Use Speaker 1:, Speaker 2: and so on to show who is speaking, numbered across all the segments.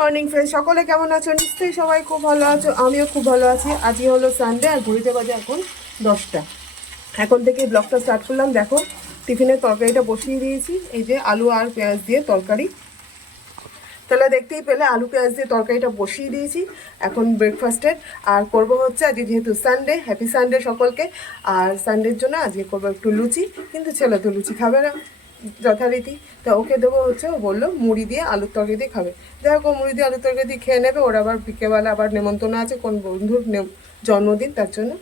Speaker 1: Morning friend সকলে কেমন আছো? নিশ্চয়ই সবাই খুব ভালো আছো, আমিও খুব ভালো আছি। আজকে হলো সানডে আর ঘুরিতে বাজে এখন দশটা। এখন থেকে ব্লগটা স্টার্ট করলাম। দেখো, টিফিনের তরকারিটা বসিয়ে দিয়েছি। এই যে আলু আর পেঁয়াজ দিয়ে তরকারি। তাহলে দেখতেই পেলে, আলু, পেঁয়াজ দিয়ে তরকারিটা বসিয়ে দিয়েছি। এখন ব্রেকফাস্টের আর করব হচ্ছে আজকে যেহেতু সানডে হ্যাপি সানডে সকলকে। আর সানডের জন্য আজকে করব একটু লুচি। কিন্তু ছেলে তো লুচি খাবে না। যথারীতি, তা ওকে দেবো হচ্ছে, ও বলল, মুড়ি দিয়ে আলুর তরকারি দিয়ে খাবে। যাই হোক মুড়ি দিয়ে আলুর তরকারি দিয়ে খেয়ে নেবে, ওর আবার বিকেলবেলা আবার নেমন্তন্ন আছে, কোন বন্ধুর জন্মদিন, তার জন্য।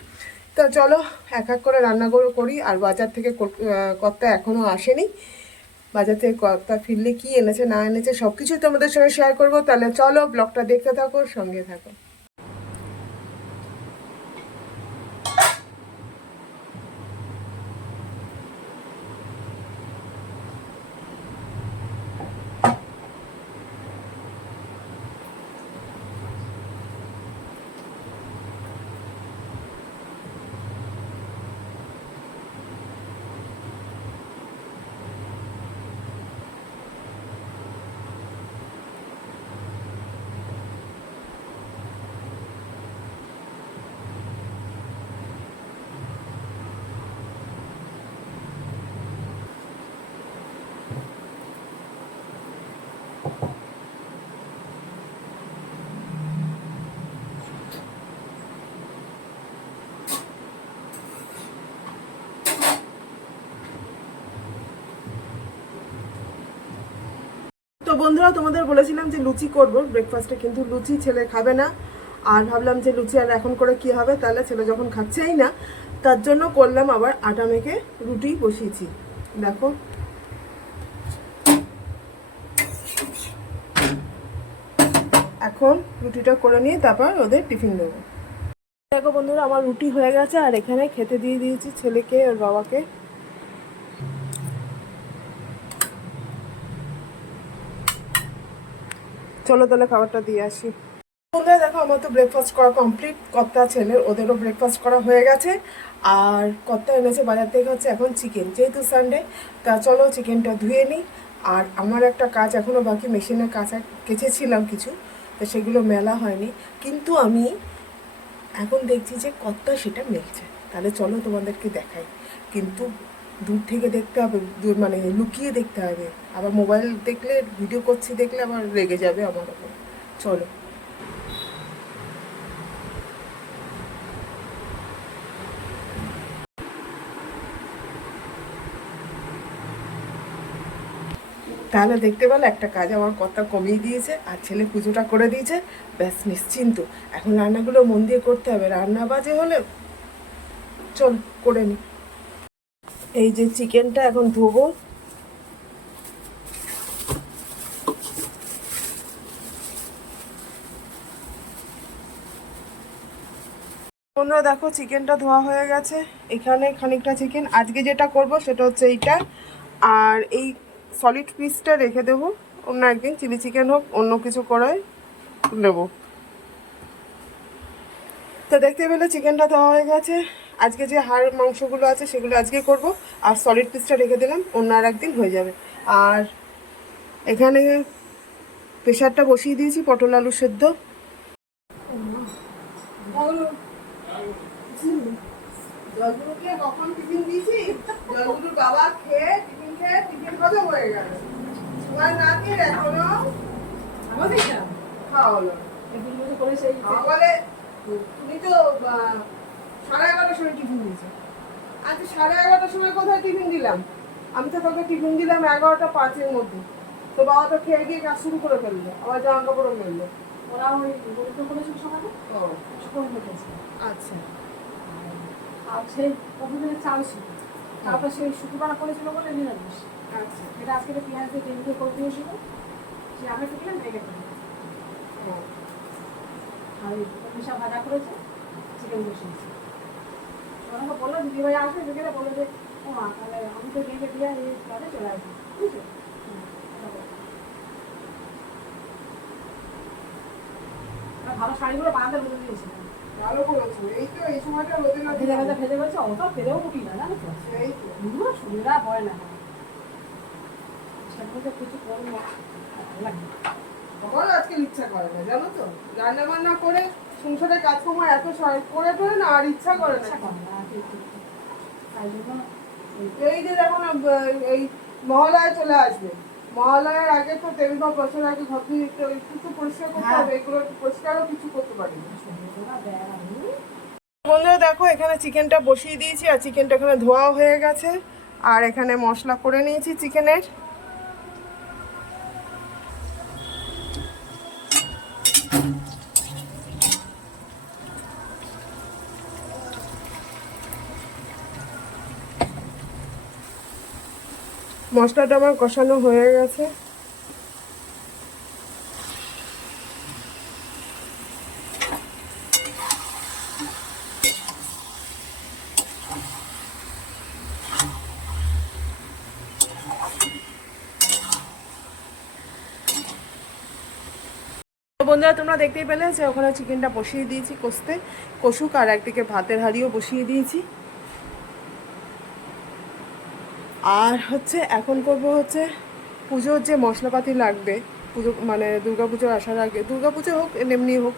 Speaker 1: তা চলো, এক এক করে রান্নাগুলো করি, আর বাজার থেকে কর্তা এখনও আসেনি। বাজার থেকে কর্তা ফিরলে কি এনেছে, না এনেছে সব কিছুই তোমাদের সঙ্গে শেয়ার করব। তাহলে চলো, ব্লগটা দেখতে থাকো, সঙ্গে থাকো। বন্ধুরা, তোমাদের বলেছিলাম যে লুচি করব। ব্রেকফাস্টে কিন্তু লুচি ছেলে খাবে না। আর ভাবলাম যে লুচি আর এখন করে কি হবে? তাহলে ছেলে যখন খাচ্ছেই না, তার জন্য করলাম আবার আটা মেখে রুটি বসিয়েছি। দেখো। এখন রুটিটা করে নিয়ে তারপর ওদের টিফিন দেবো। দেখো বন্ধুরা, আমার রুটি হয়ে গেছে আর এখানে খেতে দিয়ে দিয়েছি ছেলেকে ওর বাবাকে। চলো তাহলে খাবারটা দিয়ে আসি। বন্ধুরা, দেখো, আমার তো ব্রেকফাস্ট করা কমপ্লিট কর্তা ছেলের ওদেরও ব্রেকফাস্ট করা হয়ে গেছে। আর কর্তা এনেছে বাজার থেকে হচ্ছে এখন চিকেন যেহেতু সানডে তা চলো চিকেনটা ধুয়ে নিই। আর আমার একটা কাজ এখনও বাকি, মেশিনের কাঁচা কেচেছিলাম কিছু, তো সেগুলো মেলা হয়নি। কিন্তু আমি এখন দেখছি যে কর্তা সেটা মেলছে। তাহলে চলো তোমাদেরকে দেখাই। কিন্তু দূর থেকে দেখতে হবে, দূর মানে লুকিয়ে দেখতে হবে। আবার মোবাইল দেখলে ভিডিও করছি দেখলে আবার রেগে যাবে আমার ওপর চলো। তাহলে দেখতে পেলে একটা কাজ, আমার কথা কমিয়ে দিয়েছে আর ছেলে পুজোটা করে দিয়েছে। ব্যাস, নিশ্চিন্ত। এখন রান্নাগুলো মন দিয়ে করতে হবে। রান্না বাজে হলে চল, করে নি। এই যে চিকেনটা এখন ধোবো। বন্ধুরা দেখো চিকেনটা ধোয়া হয়ে গেছে। এখানে খানিকটা চিকেন। আজকে যেটা করব সেটা হচ্ছে এইটা। আর এই সলিড পিসটা রেখে দেবো। অন্য একদিন চিলি চিকেন হোক, অন্য কিছু করে নেব। তো দেখতে পেলে চিকেনটা ধোয়া হয়ে গেছে। আজকে যে হাড় মাংসগুলো আছে সেগুলো আজকে করব। আর সলিড পিসটা রেখে দিলাম অন্য আর একদিন হয়ে যাবে। আর এখানে প্রেশারটা বসিয়ে দিয়েছি পটল আলু সেদ্ধ। জলগুলোকে কখন টিফিন দিয়েছি? জলগুলো বাবা খেয়ে টিফিন খেয়ে টিফিন হজম হয়ে গেল। তোমার নাতির এখনও খাওয়া হলো বলে তুমি তো সাড়ে এগারোটার সময় টিফিন দিয়েছ। আজকে সাড়ে এগারোটার সময় কোথায় টিফিন দিলাম? আমি তো তোকে টিফিন দিলাম এগারোটা পাঁচের মধ্যে। তো বাবা তো খেয়ে গিয়ে কাজ শুরু করে ফেলল আবার জামা কাপড়ও মেললো।
Speaker 2: ওরা ওই গরুটা করেছে সকালে?
Speaker 1: আচ্ছা।
Speaker 2: আর সেই প্রতিদিনের চাল ছিল। তারপর সেই শুক্রবার করেছিল বলে নিরামিষ।
Speaker 1: আচ্ছা।
Speaker 2: এটা আজকে পেঁয়াজ দিয়ে তেল দিয়ে করে দিয়েছিল। সে আমি টুকলাম ভেঙে
Speaker 1: ও,
Speaker 2: আর মিশা ভাজা করেছে চিকেন বসিয়েছে। ওনাকে বলল দিদি ভাই আসবে? বিকেলে বলল যে ও মা তাহলে আমি তো রেখে দিয়ে এই কাজে চলে আসব। বুঝছ? ভালো শাড়িগুলো বানাতে বলে দিয়েছিলাম
Speaker 1: ভালো করেছ। এই তো এই সময়টা রোদে না
Speaker 2: ভেজে ভেজে ভেজে বলছে ওটা ফেলেও উঠি না জানো তো?
Speaker 1: সেই তো।
Speaker 2: সুবিধা হয় না। সেগুলো কিছু করব লাগে
Speaker 1: আজকে ইচ্ছা করে না জানো তো? রান্না বান্না করে সংসারে কাজকর্ম এত করে ফেলে না আর ইচ্ছা করে না। এই যে দেখো না এই মহালয়া চলে আসবে। মহালয়ার আগে তো তেল বা বছর আগে ঘর থেকে একটু একটু তো পরিষ্কার করতে
Speaker 2: হ্যাঁ।
Speaker 1: হবে এগুলো একটু পরিষ্কারও কিছু করতে পারি
Speaker 2: আমি
Speaker 1: বন্ধুরা দেখো এখানে চিকেনটা বসিয়ে দিয়েছি আর চিকেনটা এখানে ধোয়াও হয়ে গেছে। আর এখানে মশলা করে নিয়েছি চিকেনের। মশলাটা আমার কষানো হয়ে গেছে। বন্ধুরা, তোমরা দেখতেই পেলে যে ওখানে চিকেনটা বসিয়ে দিয়েছি কষতে। কষুক আর একদিকে ভাতের হাড়িও বসিয়ে দিয়েছি। আর হচ্ছে এখন করব হচ্ছে পুজোর যে মশলাপাতি লাগবে, পুজো মানে পুজোর আসার আগে পুজো হোক, এমনি হোক,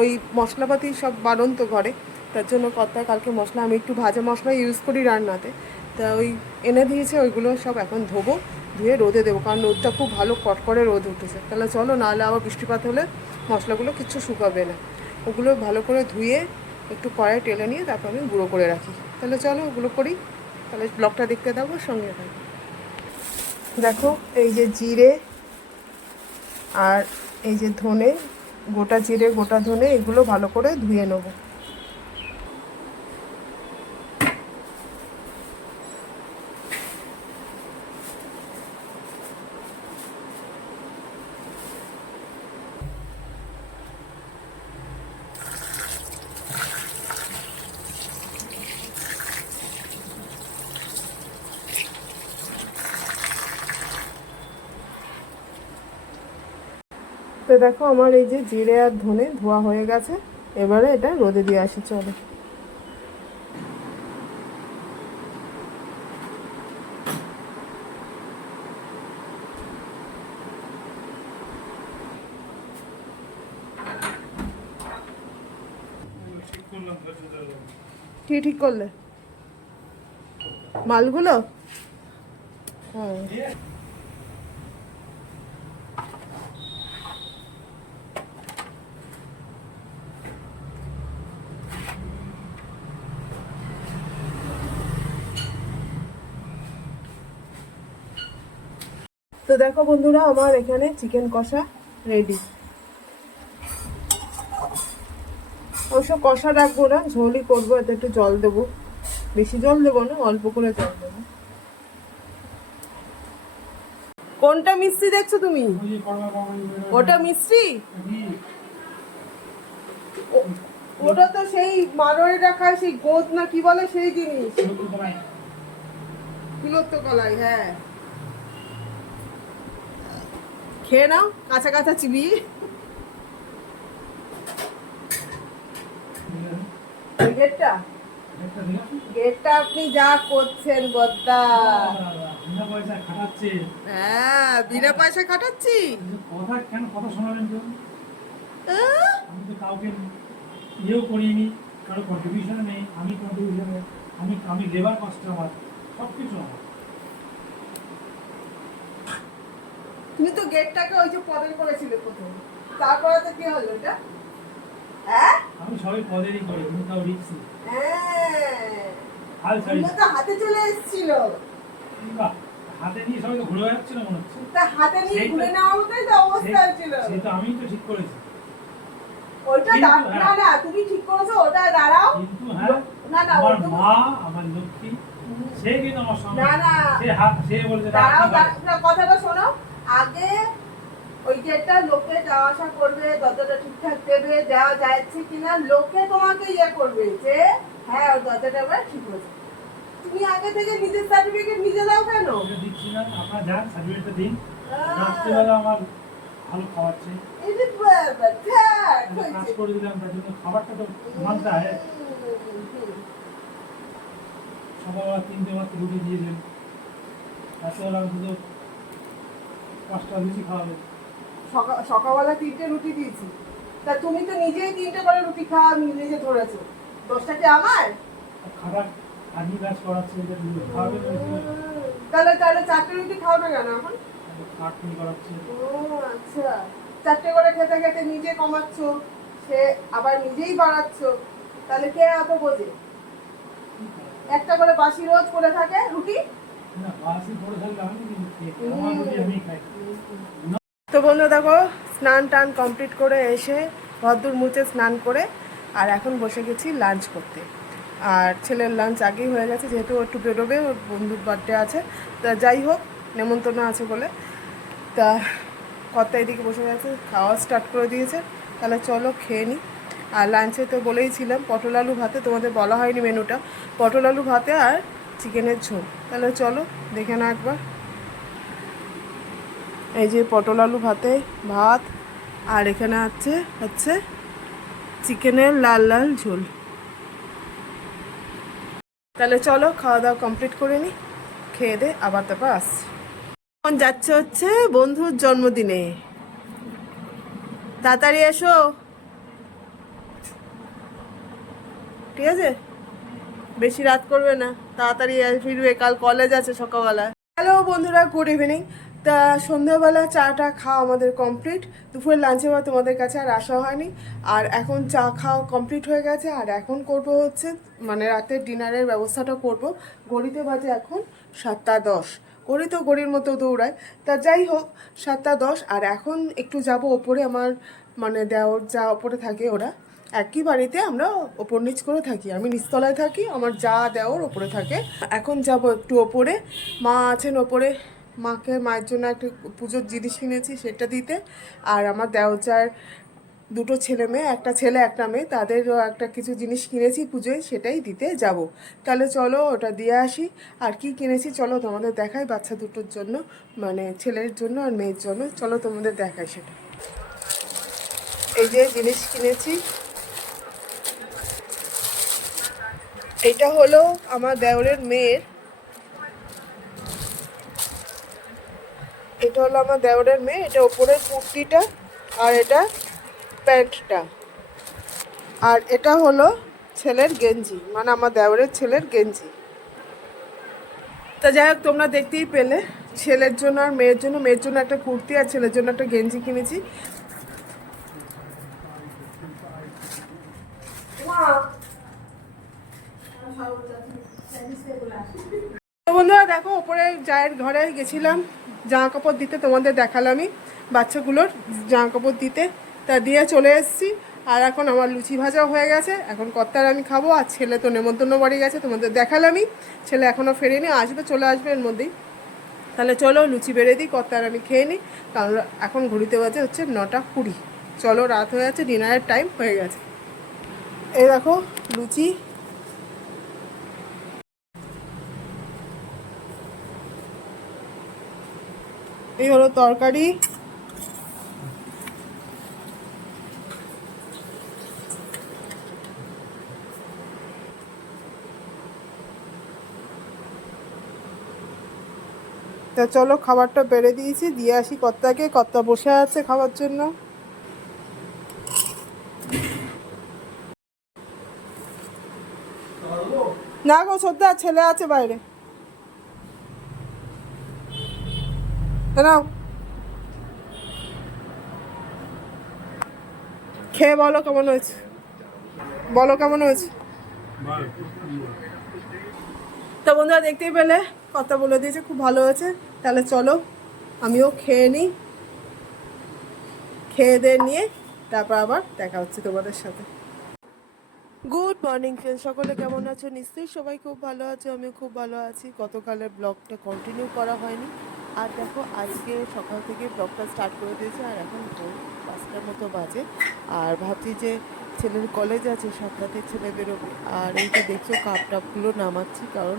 Speaker 1: ওই মশলাপাতি সব বারণ তো ঘরে, তার জন্য কর্তা কালকে মশলা, আমি একটু ভাজা মশলা ইউজ করি রান্নাতে, তা ওই এনে দিয়েছে, ওইগুলো সব এখন ধোবো, ধুয়ে রোদে দেবো, কারণ রোদটা খুব ভালো কটকরে রোদ উঠেছে, তাহলে চলো নাহলে আবার বৃষ্টিপাত হলে মশলাগুলো কিচ্ছু শুকাবে না, ওগুলো ভালো করে ধুয়ে একটু কড়াই টেলে নিয়ে তারপর আমি গুঁড়ো করে রাখি, তাহলে চলো ওগুলো করি। তাহলে ব্লগটা দেখতে দেবো সঙ্গে দেখো, এই যে জিরে আর এই যে ধনে, গোটা জিরে, গোটা ধনে, এগুলো ভালো করে ধুয়ে নেব। তো দেখো আমার এই যে জিরে আর ধনে ধোয়া হয়ে গেছে। এবারে এটা রোদে দিয়ে আসি, চলো। কি ঠিক করলে। মালগুলো? হ্যাঁ। তো দেখো বন্ধুরা আমার এখানে চিকেন কষা রেডি অবশ্য কষা রাখব না ঝোলই করব এতে একটু জল দেবো। বেশি জল দেবো না অল্প করে জল দেবো। কোনটা মিষ্টি দেখছ তুমি? ওটা মিষ্টি? ওটা তো সেই মারোয়ারিরা খায় সেই গোদ না কি বলে সেই জিনিস? কুলত্ত কলাই হ্যাঁ। খেয়ে নাও কাঁচা কাঁচা চিবিয়ে গেটটা? গেটটা আপনি যা করছেন বদ্দা হ্যাঁ বিনা পয়সা খাটাচ্ছি।
Speaker 3: কথা কেন কথা শোনাবেন তো
Speaker 1: আহ,
Speaker 3: আমি তো কাউকে ইয়েও করিনি কারও কন্ট্রিবিউশন নেই আমি কন্ট্রিবিউশন আমি আমি লেবার কাস্টমার সব কিছু আমার।
Speaker 1: তুমি তো গেটটাকে ওই যে পদের করেছিলে প্রথম। তারপরে তো কি হলো এটা? হ্যাঁ?
Speaker 3: আমি সবাই পদেরই করি কিন্তু তাও রিক্সি।
Speaker 1: হ্যাঁ। তো হাতে চলে এসেছিল।
Speaker 3: হাতে নিয়ে সবাই তো ঘুরে বেড়াচ্ছে মনে হচ্ছে।
Speaker 1: তা হাতে নিয়ে ঘুরে নেওয়ার মতোই তো অবস্থা ছিল।
Speaker 3: সে তো আমিই তো ঠিক করেছি।
Speaker 1: ওইটা
Speaker 3: কিন্তু
Speaker 1: দা-। না না তুমি ঠিক করেছ ওটা দাঁড়াও।
Speaker 3: কিন্তু হ্যাঁ
Speaker 1: না না
Speaker 3: আমার
Speaker 1: ওটা-
Speaker 3: মা আমার লক্ষ্মী সে কিন্তু আমার সঙ্গে
Speaker 1: না, না।
Speaker 3: সে হাত সে বলছে
Speaker 1: দাঁড়াও কথাটা শোনো। আগে ওই গেটটা লোকে যাওয়া আসা করবে দরজাটা ঠিকঠাক দেবে দেওয়া যাচ্ছে কিনা লোকে তোমাকে ইয়ে করবে যে হ্যাঁ ওই দরজাটা এবার ঠিক হয়েছে। তুমি আগে থেকে নিজের সার্টিফিকেট নিজে দাও কেন?
Speaker 3: দিচ্ছি না আপনার যান সার্টিফিকেটটা দিন। রাত্রেবেলা আমার ভালো খাওয়াচ্ছে
Speaker 1: এই যে
Speaker 3: একটা কাজ করে দিলাম তার জন্য খাবারটা তো মানতে হয়
Speaker 1: হুম।
Speaker 3: তিনটে মাত্র রুটি দিয়েছেন রাত্রেবেলা দুটো পাঁচটা লুচি খাওয়াবে
Speaker 1: সকাল সকালবেলা তিনটে রুটি দিয়েছি। তা তুমি তো নিজেই তিনটে করে রুটি খাওয়া নিজে ধরেছো। দশটা কি আমার
Speaker 3: খাবার আর্মি কাজ করাচ্ছে এটা খাওয়াবে
Speaker 1: তাহলে তাহলে চারটে রুটি খাওয়াবে কেন এখন?
Speaker 3: কাটনি করাচ্ছে।
Speaker 1: ও আচ্ছা। চারটে করে খেতে খেতে নিজে কমাচ্ছ সে আবার নিজেই বাড়াচ্ছ। তাহলে কে এত বোঝে? একটা করে বাসি রোজ করে থাকে রুটি?
Speaker 3: না বাসি পড়ে থাকলে আমি কিন্তু খেয়ে খাই। আমার রুটি আমি খাই
Speaker 1: তো বন্ধু দেখো, স্নান টান কমপ্লিট করে এসে ভদ্দুর মুছে স্নান করে আর এখন বসে গেছি লাঞ্চ করতে। আর ছেলের লাঞ্চ আগেই হয়ে গেছে, যেহেতু একটু বেরোবে, ওর বন্ধুর বার্থডে আছে। তা যাই হোক, নেমন্তন্ন আছে বলে। তা কর্তা এদিকে বসে গেছে, খাওয়া স্টার্ট করে দিয়েছে। তাহলে চলো খেয়ে নিই আর লাঞ্চে তো বলেইছিলাম পটল আলু ভাতে, তোমাদের বলা হয়নি মেনুটা পটল আলু ভাতে আর চিকেনের ঝোল। তাহলে চলো, দেখে না একবার। এই যে পটল আলু ভাতে, ভাত, আর এখানে আছে, হচ্ছে চিকেনের লাল লাল ঝোল। তাহলে চলো খাওয়া দাওয়া কমপ্লিট করে নি, খেয়ে দে, আবার তারপর আসছি। এখন যাচ্ছে হচ্ছে বন্ধুর জন্মদিনে। তাড়াতাড়ি এসো। ঠিক আছে? বেশি রাত করবে না, তাড়াতাড়ি ফিরবে, কাল কলেজ আছে সকালবেলা হ্যালো বন্ধুরা গুড ইভিনিং তা সন্ধ্যাবেলা চাটা খাওয়া আমাদের কমপ্লিট দুপুরের লাঞ্চে বা তোমাদের কাছে আর আসা হয়নি। আর এখন চা খাওয়া কমপ্লিট হয়ে গেছে। আর এখন করব হচ্ছে মানে রাতের ডিনারের ব্যবস্থাটা করব। ঘড়িতে বাজে এখন সাতটা দশ। ঘড়ি তো ঘড়ির মতো দৌড়ায়। তা যাই হোক, সাতটা দশ। আর এখন একটু যাব ওপরে আমার মানে দেওর যা ওপরে থাকে ওরা। একই বাড়িতে আমরা ওপর নিচ করে থাকি। আমি নিচতলায় থাকি, আমার যা দেওয়ার ওপরে থাকে। এখন যাব একটু ওপরে। মা আছেন ওপরে। মাকে, মায়ের জন্য একটা পুজোর জিনিস কিনেছি সেটা দিতে। আর আমার দেওয়ার দুটো ছেলে মেয়ে, একটা ছেলে, একটা মেয়ে, তাদেরও একটা কিছু জিনিস কিনেছি পুজোয়, সেটাই দিতে যাব। তাহলে চলো ওটা দিয়ে আসি। আর কি কিনেছি চলো তোমাদের দেখাই, বাচ্চা দুটোর জন্য মানে ছেলের জন্য আর মেয়ের জন্য। চলো তোমাদের দেখাই সেটা। এই যে জিনিস কিনেছি। এটা হলো আমার দেওরের মেয়ের এটা হলো আমার দেওরের মেয়ে, এটা ওপরের কুর্তিটা আর এটা প্যান্টটা। আর এটা হলো ছেলের গেঞ্জি মানে আমার দেওরের ছেলের গেঞ্জি। তা যাই হোক, তোমরা দেখতেই পেলে, ছেলের জন্য আর মেয়ের জন্য মেয়ের জন্য একটা কুর্তি আর ছেলের জন্য একটা গেঞ্জি কিনেছি। বন্ধুরা, দেখো, ওপরে জায়ের ঘরে গেছিলাম। জামা কাপড় দিতে তোমাদের দেখালামই। বাচ্চাগুলোর জামা কাপড় দিতে তা দিয়ে চলে এসেছি। আর এখন আমার লুচি ভাজাও হয়ে গেছে। এখন কর্তার আমি খাব আর ছেলে তো নেমন্তন্ন বাড়ি গেছে, তোমাদের দেখালামই। ছেলে এখনও ফেরেনি আসবে চলে আসবে এর মধ্যেই। তাহলে চলো লুচি বেড়ে দিই, কর্তার আমি খেয়ে নিই। কারণ এখন ঘড়িতে বাজে হচ্ছে নটা কুড়ি। চলো রাত হয়ে গেছে ডিনারের টাইম হয়ে গেছে। এই দেখো, লুচি এই হলো তরকারি। তা চলো খাবারটা বেড়ে দিয়েছি, দিয়ে আসি কর্তাকে। কর্তা বসে আছে খাবার জন্য। না গো সদ্যা ছেলে আছে বাইরে। নাও। খেয়ে বলো কেমন হয়েছে? বলো কেমন হয়েছে? তো বন্ধুরা, দেখতেই পেলে? কথা বলে দিয়েছে, খুব ভালো হয়েছে। তাহলে চলো, আমিও খেয়ে নিই। খেয়ে দিয়ে নিয়ে তারপর আবার দেখা হচ্ছে তোমাদের সাথে। গুড মর্নিং ফ্রেন্ড সকলে কেমন আছো? নিশ্চয়ই সবাই খুব ভালো আছো আমি খুব ভালো আছি। গতকালের ব্লগটা কন্টিনিউ করা হয়নি। আর দেখো, আজকে সকাল থেকে ব্লগটা স্টার্ট করে দিয়েছে, আর এখন পাঁচটার মতো বাজে। আর ভাবছি যে ছেলের কলেজ আছে সাতটাতে ছেলে বেরোবে। আর এই এইটা দেখছ কাপ টাপগুলো নামাচ্ছি, কারণ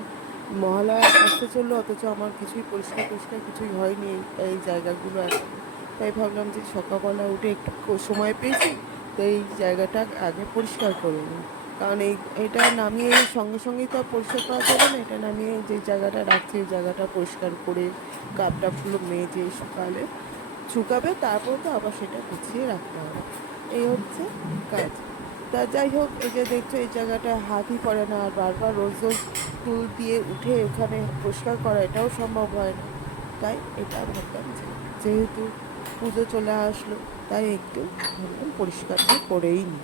Speaker 1: মহালয়া আসতে চলল, অথচ আমার কিছুই পরিষ্কার পরিষ্কার কিছুই হয়নি এই- এই জায়গাগুলো এখন। তাই ভাবলাম যে সকালবেলা উঠে একটু সময় পেয়েছি, তো এই জায়গাটা আগে পরিষ্কার করে নিই। কারণ এই, এটা নামিয়ে সঙ্গে সঙ্গেই তো পরিষ্কার করা যাবে না, এটা নামিয়ে যে জায়গাটা রাখছি এই জায়গাটা পরিষ্কার করে কাপ টাপগুলো মেজে সকালে
Speaker 4: শুকাবে, তারপর তো আবার সেটা গুছিয়ে রাখতে হবে। এই হচ্ছে কাজ। তা যাই হোক, এই যে দেখছ এই জায়গাটা হাতই পড়ে না, আর বারবার রোজ রোজ টুল দিয়ে উঠে ওখানে পরিষ্কার করা এটাও সম্ভব হয় না। তাই এটা ভাবলাম যে, যেহেতু পুজো চলে আসলো, তাই একটু ভাবলাম পরিষ্কারটা করেই নিই।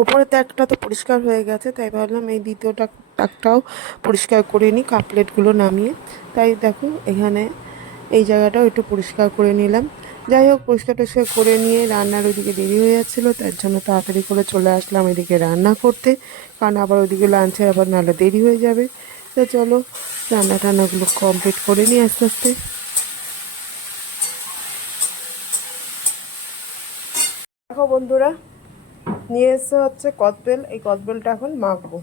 Speaker 4: ওপরের তাকটা তো পরিষ্কার হয়ে গেছে, তাই ভাবলাম এই দ্বিতীয় টাক তাকটাও পরিষ্কার করে নিই, কাপলেটগুলো নামিয়ে। তাই দেখো, এখানে এই জায়গাটাও একটু পরিষ্কার করে নিলাম। যাই হোক, পরিষ্কার টরিষ্কার করে নিয়ে রান্নার ওইদিকে দেরি হয়ে যাচ্ছিল, তার জন্য তাড়াতাড়ি করে চলে আসলাম এদিকে রান্না করতে। কারণ আবার ওইদিকে লাঞ্চে আবার নাহলে দেরি হয়ে যাবে। তো চলো, রান্না টান্নাগুলো কমপ্লিট করে নিই আস্তে আস্তে।
Speaker 1: দেখো বন্ধুরা নিয়ে এসে হচ্ছে কদবেল এই কদবেলটা এখন মাখবো।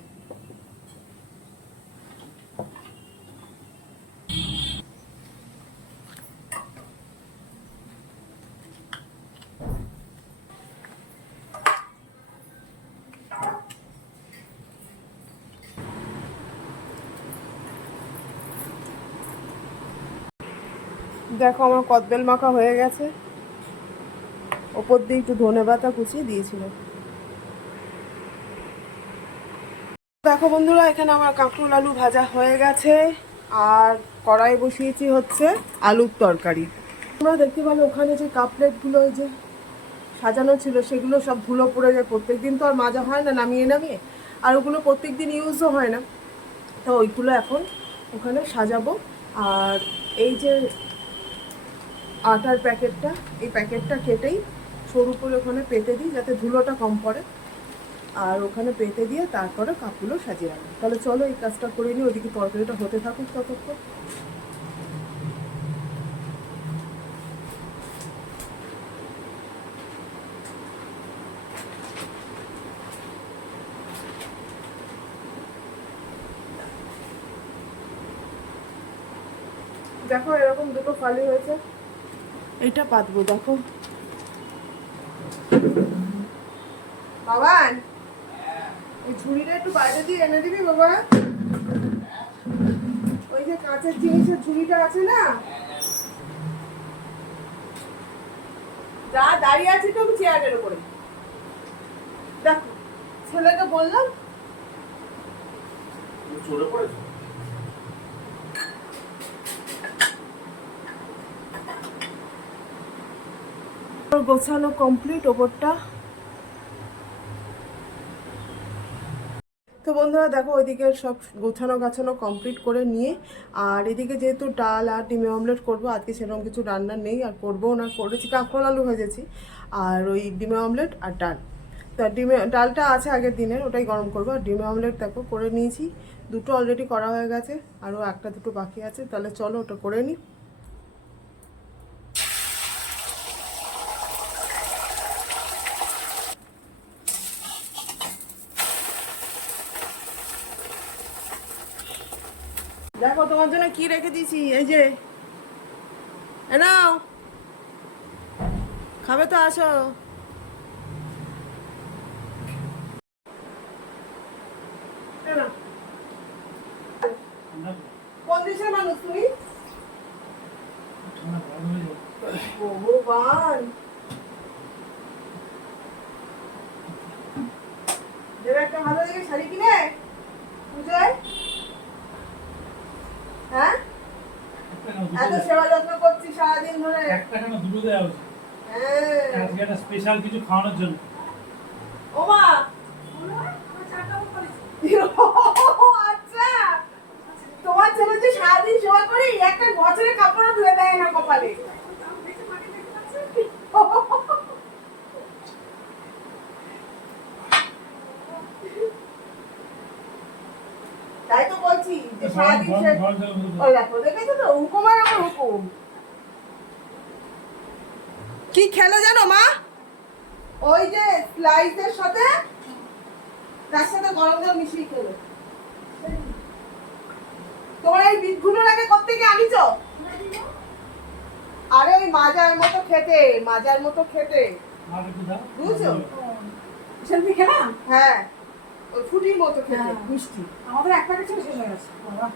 Speaker 1: দেখো আমার কদবেল মাখা হয়ে গেছে। ওপর দিয়ে একটু ধনে পাতা কুচিয়ে দিয়েছিল দেখো বন্ধুরা, এখানে আমার কাঁকরোল আলু ভাজা হয়ে গেছে। আর কড়াই বসিয়েছি হচ্ছে আলুর তরকারি। তোমরা দেখতে পারো ওখানে যে কাপলেটগুলো ওই যে সাজানো ছিল, সেগুলো সব ধুলো পড়ে যায়। প্রত্যেক দিন তো আর মাজা হয় না, নামিয়ে নামিয়ে। আর ওগুলো প্রত্যেক দিন ইউজও হয় না। তো ওইগুলো এখন ওখানে সাজাবো। আর এই যে আটার প্যাকেটটা, এই প্যাকেটটা কেটেই সরু করে ওখানে পেতে দিই, যাতে ধুলোটা কম পড়ে। আর ওখানে পেতে দিয়ে তারপরে কাপগুলো সাজিয়ে রাখব। তাহলে চলো এই কাজটা করে নিই, ওদিকে তরকারিটা হতে থাকুক ততক্ষণ। দেখো এরকম দুটো ফালি হয়েছে। এটা পাতবো, দেখো। বাবান এই ঝুড়িটা একটু বাইরে দিয়ে এনে দিবি বাবা। ওই যে কাঁচের জিনিসের ঝুড়িটা আছে না? যা দাঁড়িয়ে আছি তো আমি চেয়ারের উপরে। দেখো ছেলেকে বললাম।
Speaker 3: চলে পড়েছে?
Speaker 1: গোছানো কমপ্লিট ওপরটা। বন্ধুরা, দেখো ওইদিকে সব গোছানো গাছানো কমপ্লিট করে নিয়ে, আর এদিকে যেহেতু ডাল আর ডিমে অমলেট করব, আজকে সেরকম কিছু রান্না নেই, আর করব না, করেছি কাঁকরোল আলু ভেজেছি, আর ওই ডিমে অমলেট আর ডাল। তা ডিমে, ডালটা আছে আগের দিনের, ওটাই গরম করব, আর ডিমে অমলেট দেখো করে নিয়েছি, দুটো অলরেডি করা হয়ে গেছে, আরও একটা দুটো বাকি আছে, তাহলে চলো ওটা করে নিই দেখো তোমার জন্য কি রেখে দিয়েছি? এই যে। এ নাও। খাবে তো, আসো। কোন মানুষ তুমি? একটা ভালো দেখে শাড়ি কিনে পুজোয় হ্যাঁ এত সেবা যত্ন করছি সারাদিন ধরে।
Speaker 3: একটা কেন দুটো দেওয়া উচিত
Speaker 1: হ্যাঁ।
Speaker 3: আজকে একটা স্পেশাল কিছু খাওয়ানোর জন্য।
Speaker 1: ও মা আচ্ছা। তোমার ছেলে যে সারাদিন সেবা করি একটা বছরের কাপড় ধুয়ে দেয় না কপালে তাই তো বলছি যে সারাদিন সে-
Speaker 3: গরম জলের মধ্যে
Speaker 1: ওই দেখো দেখেছ তো হুকুমের আমার হুকুম কি খেলো জানো মা? ওই যে স্লাইসের সাথে তার সাথে গরম জল মিশিয়ে খেলো। তোমার এই বিটগুলোর আগে কোথেকে আনিছ? আরে ওই মাজার মতো খেতে মাজার মতো খেতে।
Speaker 3: একটু
Speaker 1: বুঝছ? হ্যাঁ ওই ফুটির মতো খেতে। মিষ্টি।
Speaker 2: আমাদের এক প্যাকেট শেষ হয়ে গেছে। বাবা।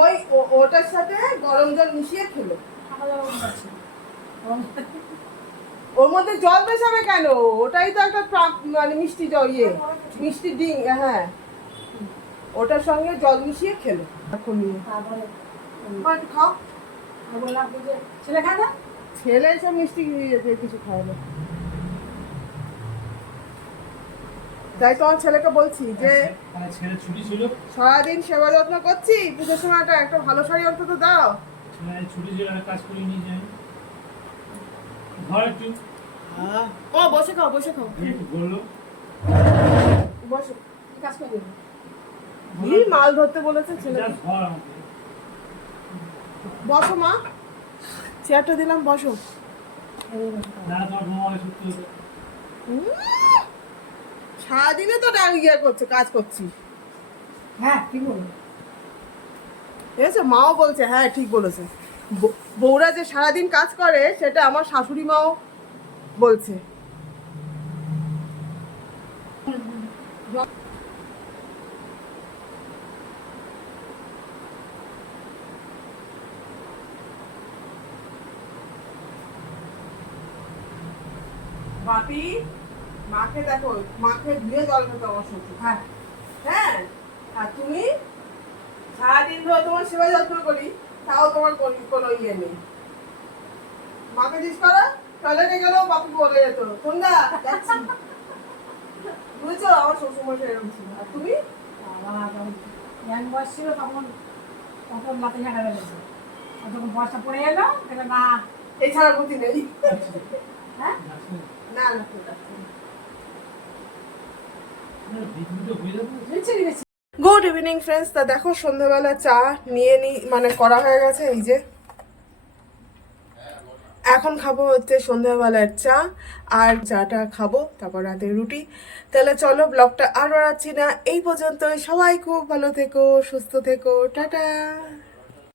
Speaker 1: ওই ওটার সাথে গরম জল মিশিয়ে খেলো। ওর মধ্যে জল মেশাবে কেন? ওটাই তো একটা মানে মিষ্টি জল ইয়ে। মিষ্টি ডিং হ্যাঁ। ওটার সঙ্গে জল মিশিয়ে খেলো। এখন খাও।
Speaker 2: ছেলে খায় না?
Speaker 1: ছেলে সব মিষ্টি কিছু খায় না। তাই তোমার ছেলেকে বলছি যে
Speaker 3: ছেলে ছুটি ছিল?
Speaker 1: সারাদিন সেবা যত্ন করছি পুজোর সময়টা একটা একটা ভালো শাড়ি অন্তত দাও।
Speaker 3: ছুটি ছিল কাজ করে নিয়ে যাই ঘর একটু।
Speaker 1: ও বসে খাও বসে খাও।
Speaker 3: একটু বলল।
Speaker 1: বসো
Speaker 2: কাজ করে দিবি
Speaker 1: মাল ধরতে বলেছে ছেলে বসো মা। চেয়ারটা দিলাম বসো।
Speaker 3: না তোমার ঘুমালে সত্যি
Speaker 1: সারাদিনে তো ইয়ে করছে কাজ করছি।
Speaker 2: হ্যাঁ কি বলব
Speaker 1: ঠিক আছে মাও বলছে হ্যাঁ ঠিক বলেছে। বউরা যে সারাদিন কাজ করে সেটা আমার শাশুড়ি মাও বলছে। বাপি? মাকে দেখো মাকে ধুয়ে জল খেতে আমার
Speaker 2: হ্যাঁ।
Speaker 1: হ্যাঁ। আর তুমি সারাদিন ধরে তোমার সেবা যত্ন করি তাও তোমার কোনো ইয়ে নেই। মাকে জিজ্ঞেস করো টয়লেটে গেলেও বাপু বলে যেত সন্ধ্যা যাচ্ছি। বুঝেছ? আমার শ্বশুরমশাই এরকম ছিল। আর তুমি?
Speaker 2: ইয়াং বয়স ছিল তখন তখন লাতে ঝাঁকা বেড়েছে আর যখন বয়সটা পড়ে এলো তাহলে না
Speaker 1: এছাড়া গতি নেই।
Speaker 2: হ্যাঁ?
Speaker 1: না না ঠিক আছে।
Speaker 3: বিদ্যুৎ হয়ে যাব
Speaker 2: দিচ্ছি দিচ্ছি
Speaker 1: গুড ইভিনিং ফ্রেন্ডস তা দেখো, সন্ধ্যাবেলা চা নিয়ে নি মানে করা হয়ে গেছে, এই যে। এখন খাব হচ্ছে সন্ধ্যাবেলার চা, আর চাটা খাব, তারপর রাতে রুটি। তাহলে চলো, ব্লগটা আর বাড়াচ্ছি না। এই পর্যন্ত সবাই খুব ভালো থেকো, সুস্থ থেকো। টাটা।